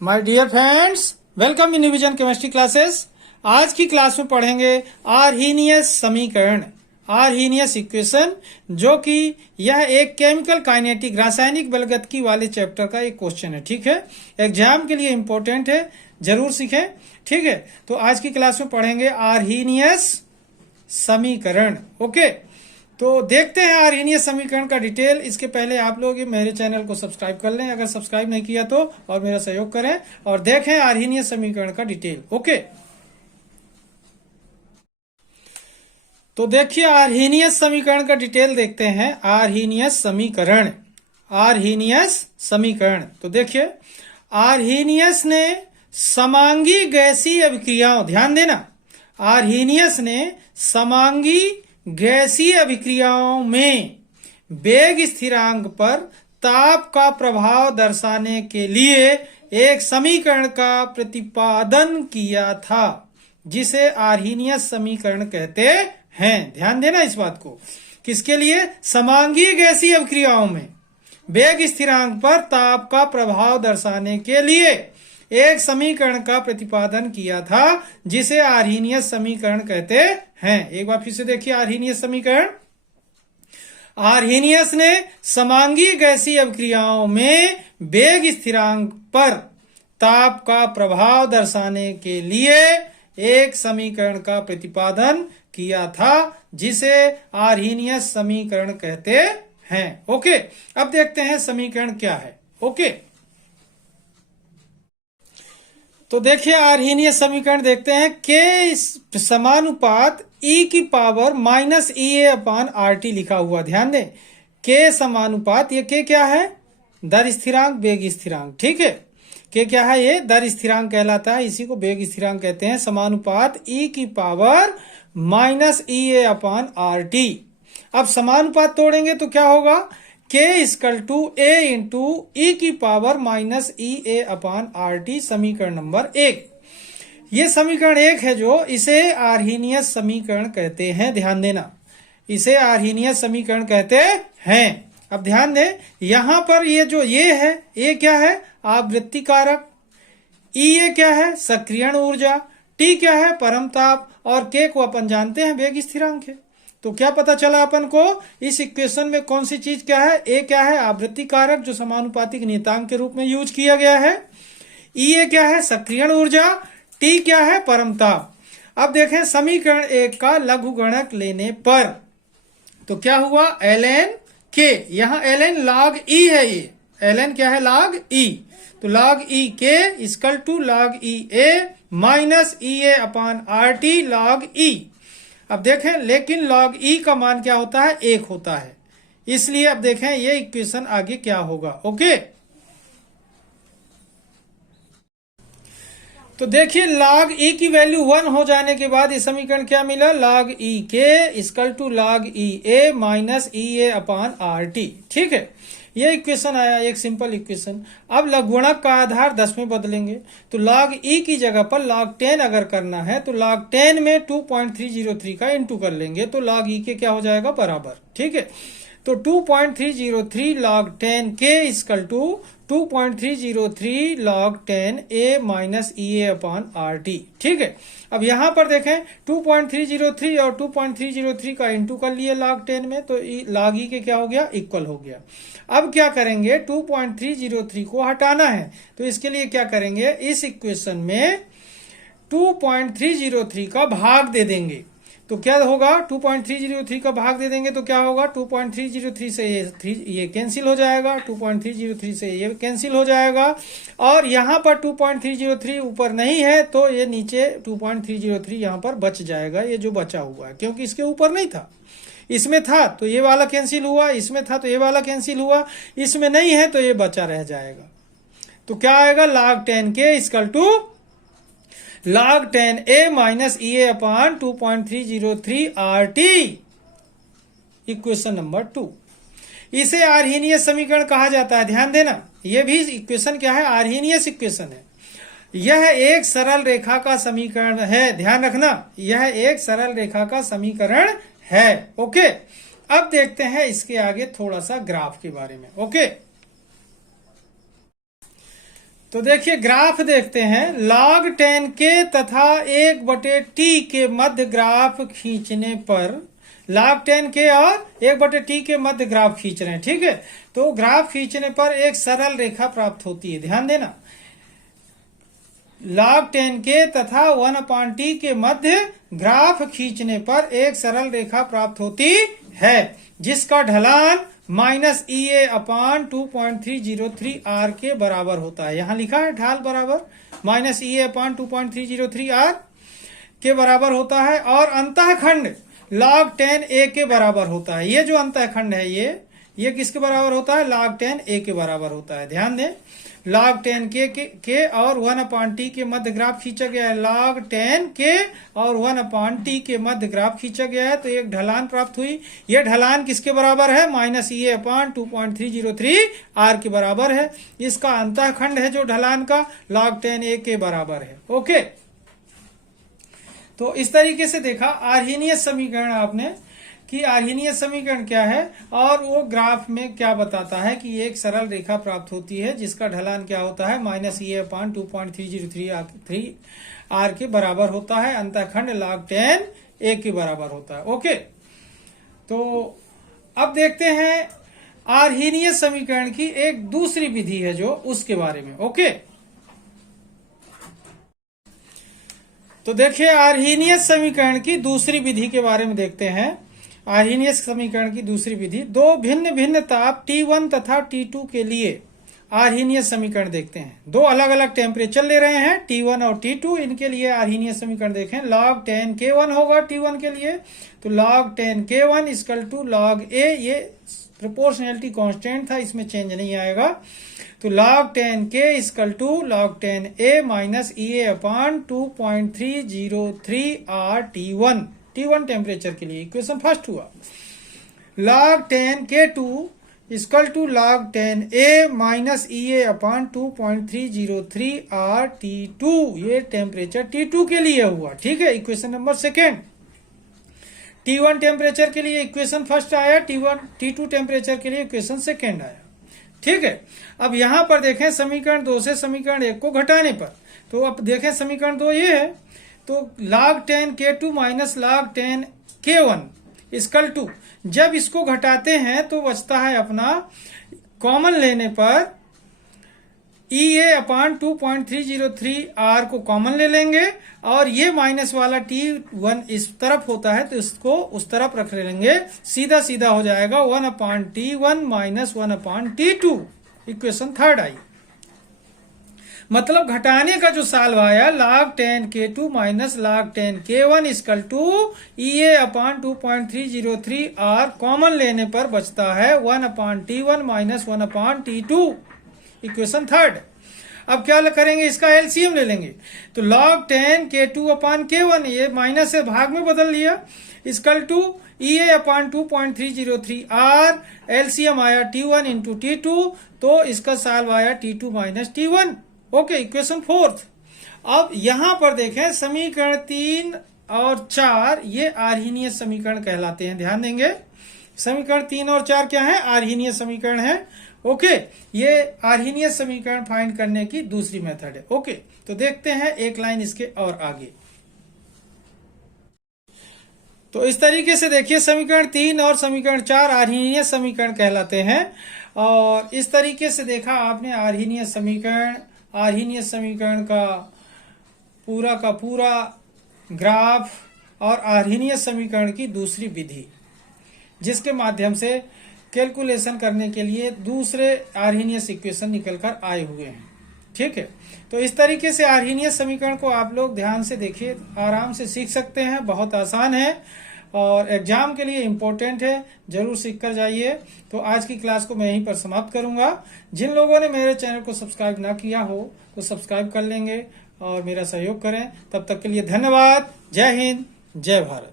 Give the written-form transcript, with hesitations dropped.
My dear friends, welcome in revision chemistry classes. आज की class में पढ़ेंगे आर्हीनियस समीकरण, आर्हीनियस इक्वेशन, जो कि यह एक केमिकल काइनेटिक रासायनिक बलगतिकी वाले चैप्टर का एक क्वेश्चन है। ठीक है, एग्जाम के लिए इंपॉर्टेंट है, जरूर सीखें। ठीक है, तो आज की क्लास में पढ़ेंगे आर्हीनियस समीकरण। ओके, तो देखते हैं आर्हीनियस समीकरण का डिटेल। इसके पहले आप लोग मेरे चैनल को सब्सक्राइब कर लें अगर सब्सक्राइब नहीं किया तो, और मेरा सहयोग करें और देखें आर्हीनियस समीकरण का डिटेल। ओके, तो देखिए आर्हीनियस समीकरण का डिटेल देखते हैं। आर्हीनियस समीकरण, आर्हीनियस समीकरण। तो देखिए आर्हीनियस ने समांगी गैसीय अभिक्रियाओं, ध्यान देना, आर्हीनियस ने समांगी गैसीय अभिक्रियाओं में वेग स्थिरांक पर ताप का प्रभाव दर्शाने के लिए एक समीकरण का प्रतिपादन किया था, जिसे आर्हीनियस समीकरण कहते हैं। ध्यान देना इस बात को, किसके लिए? समांगी गैसीय अभिक्रियाओं में वेग स्थिरांक पर ताप का प्रभाव दर्शाने के लिए एक समीकरण का प्रतिपादन किया था, जिसे आर्हीनियस समीकरण कहते हैं। एक बार फिर से देखिए आर्हीनियस समीकरण। आर्हीनियस ने समांगी गैसीय अभिक्रियाओं में वेग स्थिरांक पर ताप का प्रभाव दर्शाने के लिए एक समीकरण का प्रतिपादन किया था, जिसे आर्हीनियस समीकरण कहते हैं। ओके, अब देखते हैं समीकरण क्या है। ओके, तो देखिए आर्हीनियस समीकरण देखते हैं। के समानुपात ई की power minus E a upon R T लिखा हुआ, ध्यान दें। के समानुपात, ये के क्या है? दर स्थिरांक, वेग स्थिरांक। ठीक है, के क्या है? ये दर स्थिरांक कहलाता है, इसी को वेग स्थिरांक कहते हैं। समानुपात ई की power minus E a upon R T. अब समानुपात तोड़ेंगे तो क्या होगा? के इक्वल टू ए इंटू ई की power minus E a upon R T, समीकरण नंबर 1। ये समीकरण 1 है, जो इसे आर्हीनियस समीकरण कहते हैं। ध्यान देना, इसे आर्हीनियस समीकरण कहते हैं। अब ध्यान दें, यहां पर ये जो ये है, ये क्या है? आवृत्ति कारक। ई ये क्या है? सक्रियण ऊर्जा। टी क्या है? परमताप। और के को अपन जानते हैं वेग स्थिरांक है। तो क्या पता चला अपन को? इस इक्वेशन में कौन सी चीज क्या है? ए क्या है? आवृत्ति कारक, जो समानुपातिक नियतांक के रूप में यूज किया गया है। ई ए क्या है? सक्रियण ऊर्जा। टी क्या है? परमताप। अब देखें समीकरण 1 का लघुगणक लेने पर तो क्या हुआ? ln के, यहां ln log ई है। ये ln क्या है? log ई। तो log e k equal to log e A minus E a upon R T log e. अब देखें, लेकिन log ई का मान क्या होता है? 1 होता है। इसलिए अब देखें ये इक्वेशन आगे क्या होगा। ओके, तो देखिए log ई की वैल्यू 1 हो जाने के बाद ये समीकरण क्या मिला? log e k equal to log e A minus E a upon R T. ठीक है, ये इक्वेशन आया, एक सिंपल इक्वेशन। अब लघुगणक का आधार 10 में बदलेंगे, तो log ई की जगह पर log 10 अगर करना है तो log 10 में 2.303 का इंटू कर लेंगे, तो log ई के क्या हो जाएगा? बराबर। ठीक है, तो 2.303 log 10 k equal to 2.303 log 10 A minus E a upon R T. ठीक है, अब यहां पर देखें 2.303 और 2.303 का इंटू कर लिए log 10 में, तो log ई के क्या हो गया? इक्वल हो गया। अब क्या करेंगे? 2.303 को हटाना है, तो इसके लिए क्या करेंगे? इस इक्वेशन में 2.303 का भाग दे देंगे, तो क्या होगा? 2.303 का भाग दे देंगे तो क्या होगा? 2.303 से ये कैंसिल हो जाएगा, 2.303 से ये कैंसिल हो जाएगा, और यहां पर 2.303 ऊपर नहीं है तो ये नीचे 2.303 यहां पर बच जाएगा, ये जो बचा हुआ है, क्योंकि इसके ऊपर नहीं था। इसमें था तो ये वाला कैंसिल हुआ, इसमें था तो ये वाला कैंसिल हुआ, इसमें नहीं है तो ये बचा रह जाएगा। तो क्या आएगा? log 10 k equal to log 10 A minus E a upon 2.303 R T, equation number 2। इसे आर्हीनियस समीकरण कहा जाता है। ध्यान देना, यह भी इक्वेशन क्या है? आर्हीनियस इक्वेशन है। यह एक सरल रेखा का समीकरण है। ध्यान रखना, यह एक सरल रेखा का समीकरण है। ओके, अब देखते हैं इसके आगे थोड़ा सा ग्राफ के बारे में। ओके, तो देखिए ग्राफ देखते हैं, log 10 के तथा 1/t के मध्य ग्राफ खींचने पर, log 10 के और 1/t के मध्य ग्राफ खींच रहे हैं, ठीक है। तो ग्राफ खींचने पर एक सरल रेखा प्राप्त होती है, ध्यान देना। log 10 के तथा 1/t के मध्य ग्राफ खींचने पर एक सरल रेखा प्राप्त होती है जिसका ढलान -EA/2.303R के बराबर होता है। यहां लिखा है ढाल बराबर -EA/2.303R के बराबर होता है, और अंतःखंड log 10A के बराबर होता है। ये जो अंतःखंड है ये किसके बराबर होता है? log 10A के बराबर होता है। ध्यान दें, log 10 के और 1/t के मध्य ग्राफ खींचा गया है। log 10 के और 1/t के मध्य ग्राफ खींचा गया है, तो एक ढलान प्राप्त हुई। यह ढलान किसके बराबर है? -EA/2.303R के बराबर है। इसका अंतःखंड है जो ढलान का, log 10A के बराबर है। ओके, तो इस तरीके से देखा आर्हीनीय समीकरण आपने कि आर्हीनीय समीकरण क्या है, और वो ग्राफ में क्या बताता है कि एक सरल रेखा प्राप्त होती है जिसका ढलान क्या होता है? -EA/2.303R के बराबर होता है। अंतःखंड log 10A के बराबर होता है। ओके, तो अब देखते हैं आर्हीनीय समीकरण की एक दूसरी विधि है जो उसके बारे में। ओके, तो देखिए आर्हीनीय समीकरण की दूसरी विधि के बारे में देखते हैं। आर्हीनीय समीकरण की दूसरी विधि, दो भिन्न भिन्न ताप T1 तथा T2 के लिए आर्हीनीय समीकरण देखते हैं। दो अलग अलग टेम्परेचर ले रहे हैं, T1 और T2, इनके लिए आर्हीनीय समीकरण देखें। log 10K1 होगा T1 के लिए, तो log 10K1 equal to log A, ये प्रोपोर्शनैलिटी कांस्टेंट था, इसमें चेंज नहीं आएगा। तो log 10K equal to log 10A minus EA/2.303R T1 temperature के लिए इक्वेशन फर्स्ट हुआ। log 10K2 equal to log 10A minus EA/2.303R T2, ये टेम्परेचर T2 के लिए हुआ, ठीक है, equation number second. T1 temperature के लिए इक्वेशन फर्स्ट आया, T2 टेम्परेचर के लिए इक्वेशन सेकेंड आया, ठीक है। अब यहां पर देखें समीकरण 2 से समीकरण 1 को घटाने पर, तो अब देखें समीकरण 2 ये है, तो log 10K2 minus log 10K1 equal to, जब इसको घटाते हैं तो बचता है अपना, कॉमन लेने पर EA/2.303R को कॉमन ले लेंगे, और ये माइनस वाला T1 इस तरफ होता है तो इसको उस तरफ रख लेंगे, सीधा सीधा हो जाएगा 1/T1 minus 1/T2, equation third आई। मतलब घटाने का जो सॉल्व आया, log 10K2 minus log 10K1 equal to EA/2.303R, common लेने पर बचता है 1/T1 minus 1/T2, equation third. अब क्या करेंगे, इसका एलसीएम ले लेंगे, तो log 10K2/K1, ये माइनस से भाग में बदल लिया, इक्वल टू EA/2.303R, एलसीएम आया T1 इंटू T2, तो इसका सॉल्व आया T2 minus T1। Okay, equation fourth. अब यहां पर देखें समीकरण 3 और 4, ये आर्हीनीय समीकरण कहलाते हैं, ध्यान देंगे। समीकरण 3 और 4 क्या है? आर्हीनीय समीकरण है। ओके, ये आर्हीनीय समीकरण फाइंड करने की दूसरी मेथड है। ओके, तो देखते हैं एक लाइन इसके और आगे। तो इस तरीके से देखिए समीकरण 3 और समीकरण 4 आर्हीनीय समीकरण कहलाते हैं, और इस तरीके से देखा आपने आर्हीनीय समीकरण का पूरा ग्राफ और आर्हीनीय समीकरण की दूसरी विधि, जिसके माध्यम से कैलकुलेशन करने के लिए दूसरे आर्हीनीय इक्वेशन निकलकर आए हुए हैं, ठीक है। तो इस तरीके से आर्हीनीय समीकरण को आप लोग ध्यान से देखिए, आराम से सीख सकते हैं, बहुत आसान है और एग्जाम के लिए इम्पोर्टेंट है, जरूर सीख कर जाइए। तो आज की क्लास को मैं यहीं पर समाप्त करूंगा। जिन लोगों ने मेरे चैनल को सब्सक्राइब ना किया हो तो सब्सक्राइब कर लेंगे और मेरा सहयोग करें। तब तक के लिए धन्यवाद। जय हिंद, जय भारत।